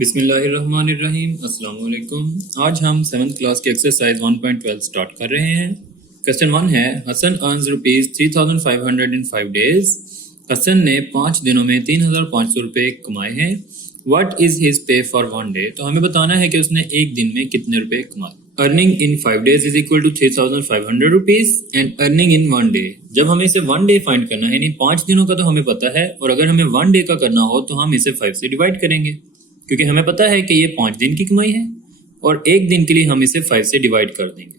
बिस्मिल्लाहिर्रहमानिर्रहीम। अस्सलाम वालेकुम। आज हम 7th क्लास की एक्सरसाइज 1.12 स्टार्ट कर रहे हैं। क्वेश्चन 1 है, हसन अर्न्स ₹3,500 इन 5 डेज। हसन ने 5 दिनों में 3,500 रुपये कमाए हैं। What is his pay for 1 day. तो हमें बताना है कि उसने एक दिन में कितने रुपए कमाए। Earning in 5 days is equal to 3,500 rupees and earning in 1 day. जब हमें इसे 1 डे फाइंड करना है, यानी 5 दिनों का तो हमें पता है, और अगर हमें 1 डे का करना हो तो हम इसे 5 से डिवाइड करेंगे, क्योंकि हमें पता है कि ये 5 दिन की कमाई है और एक दिन के लिए हम इसे 5 से डिवाइड कर देंगे।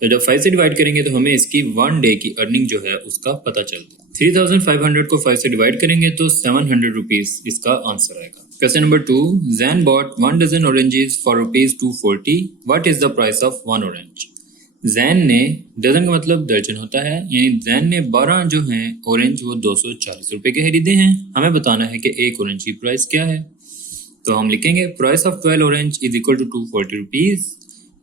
तो जब 5 से डिवाइड करेंगे तो हमें इसकी 1 डे की अर्निंग जो है उसका पता चलता है। 3,500 को 5 से डिवाइड करेंगे तो 700 रुपीज इसका आंसर आएगा। Question number 2, Jain bought 1 dozen oranges for ₹240। What is the price of 1 orange. Jain ने, डजन का मतलब दर्जन होता है, यानी जैन ने 12 जो हैं ऑरेंज वो 240 रुपए के खरीदे हैं। हमें बताना है कि एक ऑरेंज की प्राइस क्या है। तो हम लिखेंगे price of 12 orange is equal to 240 rupees,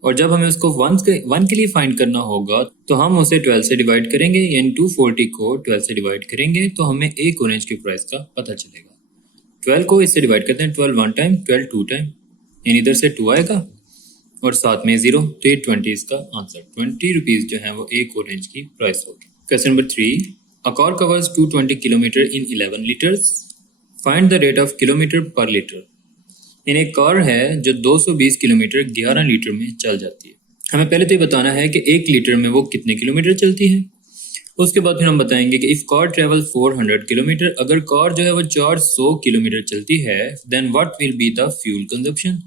और जब हमें उसको 1 के लिए फाइंड करना होगा तो हम उसे 12 से डिवाइड करेंगे, यानी 240 को 12 से डिवाइड करेंगे तो हमें एक ऑरेंज की प्राइस का पता चलेगा। 12 को इससे डिवाइड करते हैं, 12 1 टाइम, 12 2 टाइम, यानी इधर से 2 आएगा और साथ में 0, तो ये 20 इसका आंसर। 20 रुपीज जो है वो एक ऑरेंज की प्राइस होगी। Question number 3, a car covers 220 kilometre in 11 litres. Find the rate of kilometre पर लीटर। यानी एक कार है जो 220 किलोमीटर 11 लीटर में चल जाती है। हमें पहले तो ये बताना है कि 1 लीटर में वो कितने किलोमीटर चलती है। उसके बाद फिर हम बताएंगे कि इफ कार ट्रेवल 400 किलोमीटर, अगर कार जो है वो 400 किलोमीटर चलती है, then what will be the fuel consumption.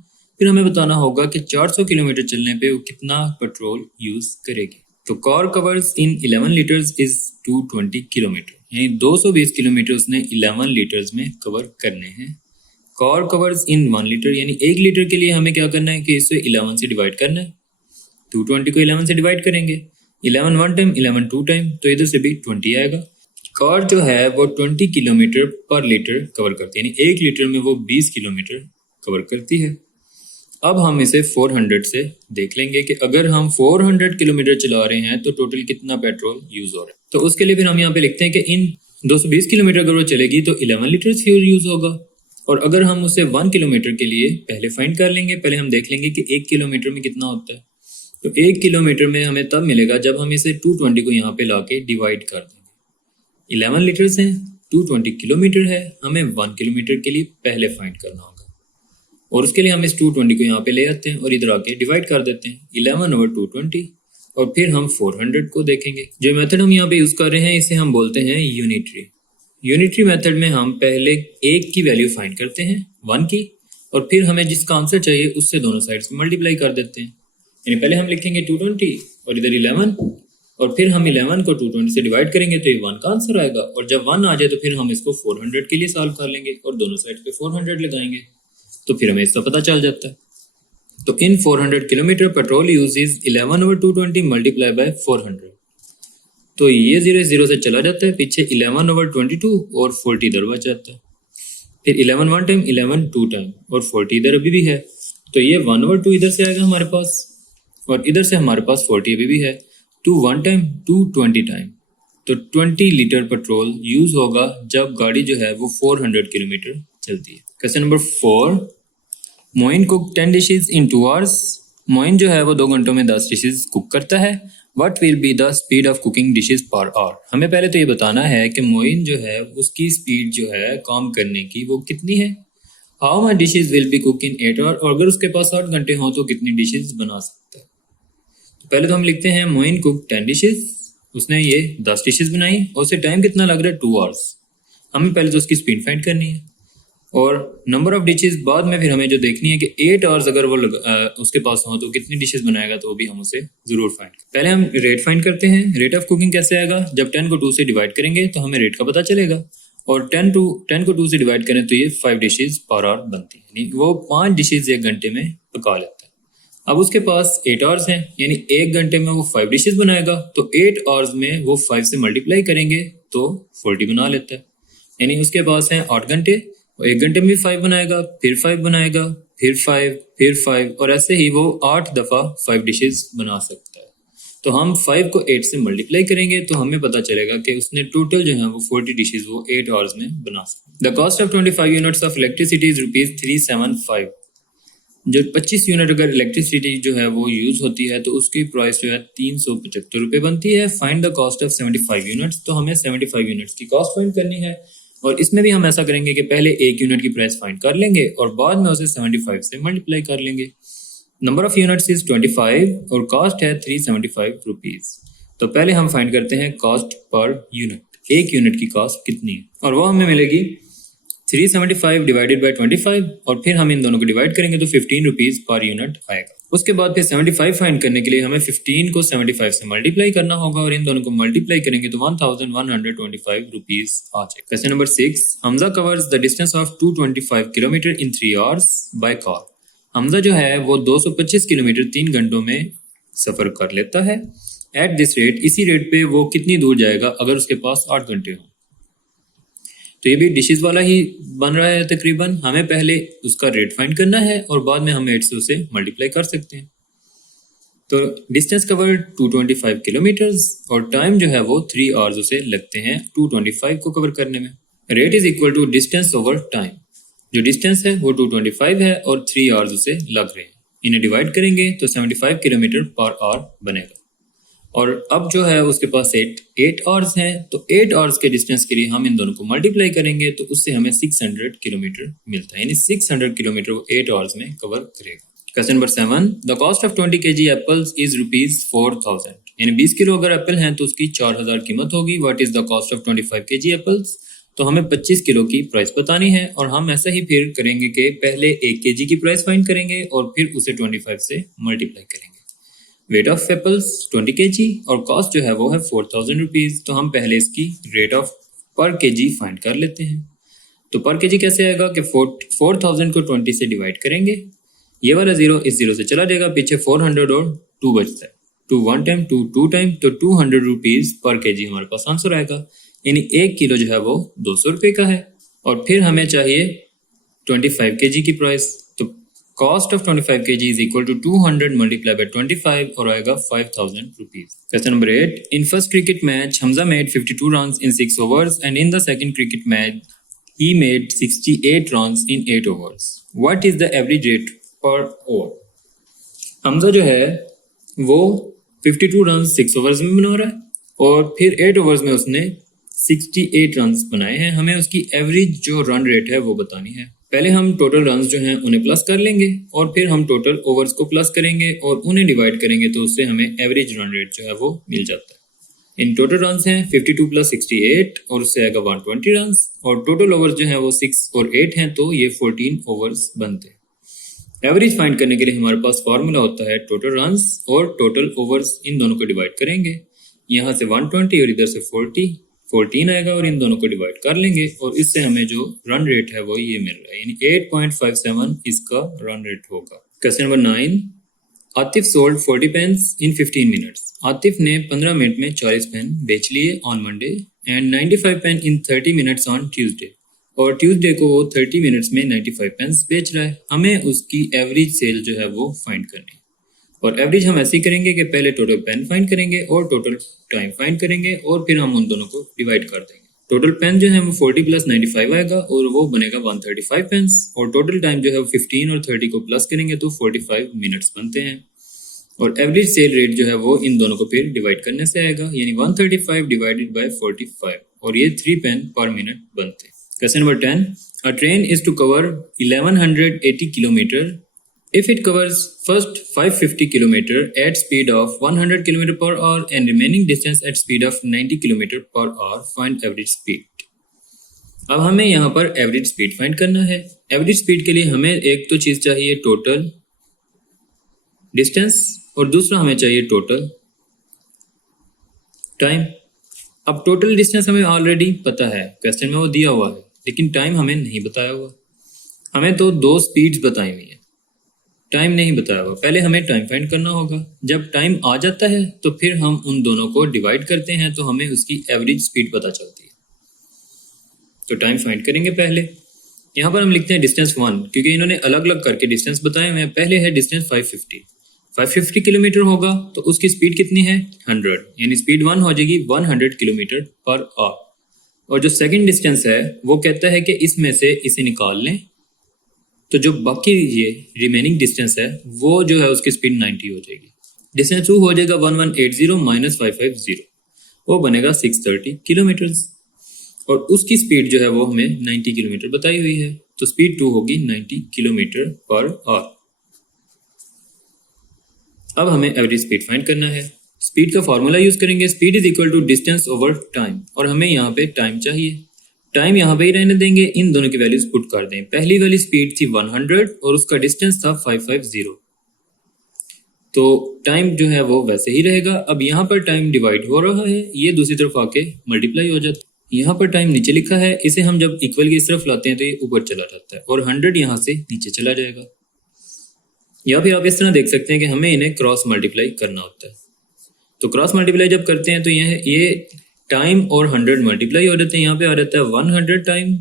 फिर हमें बताना होगा कि 400 किलोमीटर चलने पे वो कितना पेट्रोल यूज करेगी। तो car covers in 11 litres is 220 kilometre, यानी 220 किलोमीटर उसने 11 लीटर्स में कवर करने हैं। कार कवर्स इन 1 लीटर, यानी 1 लीटर के लिए हमें क्या करना है कि इसे 11 से डिवाइड करना है। 220 को 11 से डिवाइड करेंगे, 11 1 टाइम, 11 2 टाइम, तो इधर से भी 20 आएगा। कार जो है वो 20 किलोमीटर पर लीटर कवर करती है, यानी 1 लीटर में वो 20 किलोमीटर कवर करती है। अब हम इसे 400 से देख लेंगे कि अगर हम 400 किलोमीटर चला रहे हैं तो टोटल कितना पेट्रोल यूज हो रहा है। तो उसके लिए फिर हम यहाँ पे लिखते हैं कि इन 220 किलोमीटर अगर वो चलेगी तो 11 लीटर फ्यूल यूज होगा, और अगर हम उसे 1 किलोमीटर के लिए पहले फाइंड कर लेंगे, पहले हम देख लेंगे कि 1 किलोमीटर में कितना होता है। तो 1 किलोमीटर में हमें तब मिलेगा जब हम इसे 220 को यहाँ पे लाके डिवाइड कर देंगे। 11 लीटर्स हैं, 220 किलोमीटर है, हमें 1 किलोमीटर के लिए पहले फाइंड करना होगा, और उसके लिए हम इस 220 को यहाँ पे ले आते हैं और इधर आके डिवाइड कर देते हैं 11/220, और फिर हम 400 को देखेंगे। जो मेथड हम यहाँ पे यूज कर रहे हैं इसे हम बोलते हैं यूनिटरी। यूनिटरी मेथड में हम पहले 1 की वैल्यू फाइंड करते हैं, 1 की, और फिर हमें जिसका आंसर चाहिए उससे दोनों साइड्स को मल्टीप्लाई कर देते हैं। यानी पहले हम लिखेंगे 220 और इधर 11, और फिर हम 11 को 220 से डिवाइड करेंगे तो ये 1 का आंसर आएगा, और जब 1 आ जाए तो फिर हम इसको 400 के लिए सॉल्व कर लेंगे और दोनों साइड पे 400 लगाएंगे, तो फिर हमें इसका पता चल जाता है। तो इन 400 kilometre petrol use is 11/220 multiply by 400। तो ये 0 से चला जाता है, पीछे 11/22 और 40 इधर बच जाता है। फिर 11 1 टाइम, 11 2 टाइम, और 40 इधर अभी भी है, तो ये 1/2 इधर से आएगा हमारे पास, और इधर से हमारे पास 40 अभी भी है। 2 1 टाइम, 2 20 टाइम, तो 20 लीटर पेट्रोल यूज होगा जब गाड़ी जो है वो 400 किलोमीटर चलती है। Question number 4, Moin cook 10 dishes in 2 hours. Moin जो है वो 2 घंटों में 10 डिशेज कुक करता है। What will be the speed of cooking dishes per hour? हमें पहले तो ये बताना है कि मोइन जो है उसकी स्पीड जो है काम करने की वो कितनी है। How many dishes will be cooked in 8 hours? और अगर उसके पास 8 घंटे हो तो कितनी डिशेज बना सकता है। तो पहले तो हम लिखते हैं मोइन कुक 10 डिशेज, उसने ये 10 डिशेज बनाई और उसे टाइम कितना लग रहा है 2 आवर्स। हमें पहले तो उसकी स्पीड फाइंड करनी है, और नंबर ऑफ डिशेज बाद में फिर हमें जो देखनी है कि 8 आवर्स अगर वो उसके पास हो तो कितनी डिशेज बनाएगा, तो वो भी हम उसे जरूर फाइंड। पहले हम रेट फाइंड करते हैं। रेट ऑफ कुकिंग कैसे आएगा, जब 10 को 2 से डिवाइड करेंगे तो हमें रेट का पता चलेगा, और 10 को 2 से डिवाइड करें तो ये 5 डिशेज पर आवर बनती है, यानी वो 5 डिशेज 1 घंटे में पका लेता है। अब उसके पास 8 आवर्स हैं, यानी 1 घंटे में वो 5 डिशेज बनाएगा, तो 8 आवर्स में वो 5 से मल्टीप्लाई करेंगे तो 40 बना लेता है। यानी उसके पास है 8 घंटे, 1 घंटे में 5 बनाएगा, फिर 5 बनाएगा, फिर 5, फिर 5, और ऐसे ही वो 8 दफा 5 डिशेज बना सकता है। तो हम 5 को 8 से मल्टीप्लाई करेंगे तो हमें पता चलेगा कि उसने टोटल जो है वो 40 डिशेज वो 8 आवर्स में बना सकते। The cost of 25 units of electricity is ₹375। जो 25 यूनिट अगर इलेक्ट्रिसिटी जो है वो यूज होती है तो उसकी प्राइस जो है ₹375 बनती है। Find the cost of 75 units, तो हमें 75 यूनिट्स की कॉस्ट फाइंड करनी है। और इसमें भी हम ऐसा करेंगे कि पहले 1 यूनिट की प्राइस फाइंड कर लेंगे और बाद में उसे 75 से मल्टीप्लाई कर लेंगे। नंबर ऑफ यूनिट्स इज 25 और कॉस्ट है ₹375। तो पहले हम फाइंड करते हैं कॉस्ट पर यूनिट, 1 यूनिट की कॉस्ट कितनी है, और वो हमें मिलेगी 375 डिवाइडेड बाई 25, और फिर हम इन दोनों को डिवाइड करेंगे तो ₹15 पर यूनिट आएगा। उसके बाद फिर 75 फाइंड करने के लिए हमें 15 को 75 से मल्टीप्लाई करना होगा और इन दोनों को मल्टीप्लाई करेंगे तो ₹1125 आ जाएगा। Question number 6, Hamza covers the distance of 225 kilometre in 3 hours by car. Hamza जो है वो 225 किलोमीटर 3 घंटों में सफर कर लेता है। एट दिस रेट, इसी रेट पे वो कितनी दूर जाएगा अगर उसके पास 8 घंटे हो। तो ये भी डिशेस वाला ही बन रहा है तकरीबन। हमें पहले उसका रेट फाइंड करना है और बाद में हम 800 से मल्टीप्लाई कर सकते हैं। तो डिस्टेंस कवर 225 किलोमीटर्स और टाइम जो है वो 3 आवर्स उसे लगते हैं 225 को कवर करने में। Rate is equal to distance over time. जो डिस्टेंस है वो 225 है और 3 आवर्स उसे लग रहे हैं। इन्हें डिवाइड करेंगे तो 75 किलोमीटर पर आवर बनेगा। और अब जो है उसके पास 8 आवर्स हैं, तो 8 आवर्स के डिस्टेंस के लिए हम इन दोनों को मल्टीप्लाई करेंगे तो उससे हमें 600 किलोमीटर मिलता है, यानी 600 किलोमीटर वो 8 आवर्स में कवर करेगा। Question number 7, the cost of 20 kg apples is ₹4,000। यानी 20 किलो अगर एप्पल हैं तो उसकी 4,000 कीमत होगी। What is the cost of 25 kg apples. तो हमें 25 किलो की प्राइस बतानी है और हम ऐसा ही फिर करेंगे कि पहले 1 kg की प्राइस फाइंड करेंगे और फिर उसे 25 से मल्टीप्लाई करेंगे। वेट ऑफ एप्पल्स 20 kg और कॉस्ट जो है वो है ₹4,000। तो हम पहले इसकी रेट ऑफ पर केजी फाइंड कर लेते हैं। तो पर केजी कैसे आएगा कि 4,000 को 20 से डिवाइड करेंगे, ये वाला 0 इस 0 से चला जाएगा, पीछे 400 और 2 बचता है। 2 1 टाइम 2 टाइम, तो ₹200 पर केजी हमारे पास आंसर आएगा। यानी 1 किलो जो है वो ₹200 का है। और फिर हमें चाहिए 25 kg की प्राइस। तो cost of 25 kg is equal to 200 multiply by 25 और आएगा ₹5,000। Question number 8, in first cricket match Hamza made 52 runs in 6 overs and in the second cricket match he made 68 runs in 8 overs। What is the average rate per over. Hamza जो है वो 52 runs 6 overs में बना रहा है और फिर 8 overs में उसने 68 रन्स बनाए हैं। हमें उसकी एवरेज जो रन रेट है वो बतानी है। पहले हम टोटल रन्स जो हैं उन्हें प्लस कर लेंगे और फिर हम टोटल ओवर्स को प्लस करेंगे और उन्हें डिवाइड करेंगे तो उससे हमें एवरेज रन रेट जो है वो मिल जाता है। इन टोटल रन्स हैं 52 + 68 और उससे आएगा 120 रन्स और टोटल ओवर्स जो है वो 6 और 8 हैं, तो ये 14 ओवर्स बनते हैं। एवरेज फाइंड करने के लिए हमारे पास फॉर्मूला होता है टोटल रन्स और टोटल ओवर्स, इन दोनों को डिवाइड करेंगे। यहाँ से 120 और इधर से 14 आएगा और इन दोनों को डिवाइड कर लेंगे और इससे हमें जो रन रेट है वो ये मिल रहा है, यानी 8.57 इसका रन रेट होगा। Question number 9, Atif sold 40 pens in 15 minutes. Atif ने 15 मिनट में 40 पेन बेच लिए on Monday and 95 pen in 30 minutes on Tuesday. और ट्यूसडे को वो 30 मिनट्स में 95 पेन्स बेच रहा है। हमें उसकी एवरेज सेल जो है वो फाइंड करनी है। और एवरेज हम ऐसे ही करेंगे कि पहले टोटल पेन फाइंड करेंगे और टोटल टाइम फाइंड करेंगे और फिर हम उन दोनों को डिवाइड कर देंगे। टोटल पेन जो है वो 40 + 95 आएगा और वो बनेगा 135 पेन्स और टोटल टाइम जो है वो 15 और 30 को प्लस करेंगे तो 45 मिनट्स बनते हैं। और एवरेज सेल रेट जो है वो इन दोनों को फिर डिवाइड करने से आएगा, यानी 135 डिवाइडेड बाय 45 और ये 3 पेन पर मिनट बनते हैं। Question number 10, a train is to cover 1180 kilometre if it covers first 550 km at speed of 100 km per hour and remaining distance at speed of 90 km per hour, find average speed। अब हमें यहाँ पर average speed find करना है। Average speed के लिए हमें एक तो चीज चाहिए टोटल डिस्टेंस और दूसरा हमें चाहिए टोटल टाइम। अब टोटल डिस्टेंस हमें ऑलरेडी पता है, क्वेश्चन में वो दिया हुआ है, लेकिन टाइम हमें नहीं बताया हुआ। हमें तो 2 स्पीड्स बताई हुई है, टाइम नहीं बताया हुआ। पहले हमें टाइम फाइंड करना होगा। जब टाइम आ जाता है तो फिर हम उन दोनों को डिवाइड करते हैं तो हमें उसकी एवरेज स्पीड पता चलती है। तो टाइम फाइंड करेंगे पहले। यहाँ पर हम लिखते हैं डिस्टेंस 1, क्योंकि इन्होंने अलग अलग करके डिस्टेंस बताए हुए हैं। पहले है डिस्टेंस 550। 550 किलोमीटर होगा तो उसकी स्पीड कितनी है 100, यानी स्पीड 1 हो जाएगी 100 किलोमीटर पर आवर। और जो सेकंड डिस्टेंस है वो कहता है कि इसमें से इसे निकाल लें, तो जो बाकी ये रिमेनिंग डिस्टेंस है वो जो है उसकी स्पीड 90 हो जाएगी। डिस्टेंस 2 हो जाएगा 1180 माइनस 550, वो बनेगा 630 किलोमीटर। और उसकी स्पीड जो है वो हमें 90 किलोमीटर बताई हुई है, तो स्पीड 2 होगी 90 किलोमीटर पर आवर। अब हमें एवरेज स्पीड फाइंड करना है। स्पीड का फॉर्मूला यूज करेंगे, speed is equal to distance over time, और हमें यहाँ पे टाइम चाहिए। टाइम यहाँ पे ही रहने देंगे, इन दोनों की वैल्यूज पुट कर दें। पहली वाली स्पीड थी 100 और उसका डिस्टेंस था 550, तो टाइम जो है वो वैसे ही रहेगा। अब यहाँ पर टाइम डिवाइड हो रहा है, ये दूसरी तरफ आके मल्टीप्लाई हो जाता है। यहाँ पर टाइम नीचे लिखा है, इसे हम जब इक्वल की इस तरफ लाते हैं तो ये ऊपर चला जाता है और 100 यहाँ से नीचे चला जाएगा। या फिर आप इस तरह देख सकते हैं कि हमें इन्हें क्रॉस मल्टीप्लाई करना होता है। तो क्रॉस मल्टीप्लाई जब करते हैं तो ये टाइम और 100 मल्टीप्लाई हो जाते हैं। यहाँ पे आ जाता है 100 टाइम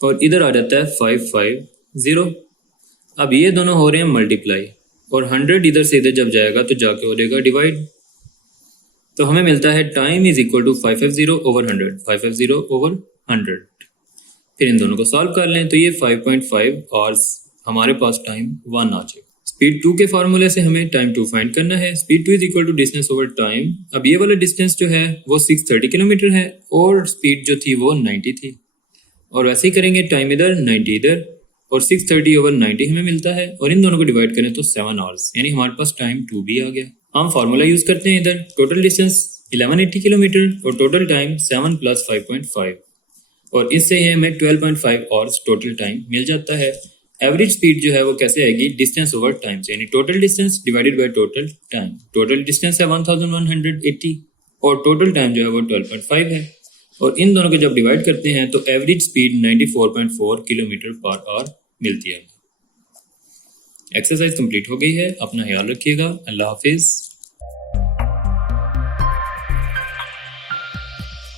और इधर आ जाता है 550। अब ये दोनों हो रहे हैं मल्टीप्लाई और 100 इधर से इधर जब जाएगा तो जाके हो जाएगा डिवाइड। तो हमें मिलता है time is equal to 550 over 100, 550 over 100। फिर इन दोनों को सॉल्व कर लें तो ये 5.5 आवर्स हमारे पास टाइम 1 आ जाएगा। स्पीड 2 के फार्मूले से हमें टाइम 2 फाइंड करना है। Speed 2 is equal to distance over time. अब ये वाला डिस्टेंस जो है वो 630 किलोमीटर है और स्पीड जो थी वो 90 थी, और वैसे ही करेंगे, टाइम इधर 90 इधर और 630 ओवर 90 हमें मिलता है, और इन दोनों को डिवाइड करें तो 7 आवर्स, यानी हमारे पास टाइम 2 भी आ गया। हम फार्मूला यूज करते हैं इधर, टोटल डिस्टेंस 1180 किलोमीटर और टोटल टाइम 7 + 5.5, और इससे हमें 12.5 आवर्स टोटल टाइम मिल जाता है। एवरेज स्पीड जो है वो कैसे आएगी, डिस्टेंस ओवर टाइम से, यानी total distance divided by total time. Total distance है 1180 और टोटल टाइम जो है वो 12.5 है, और इन दोनों को जब डिवाइड करते हैं तो average speed 94.4 kilometre per hour मिलती है। एक्सरसाइज कंप्लीट हो गई है, अपना ख्याल रखिएगा। अल्लाह हाफिज।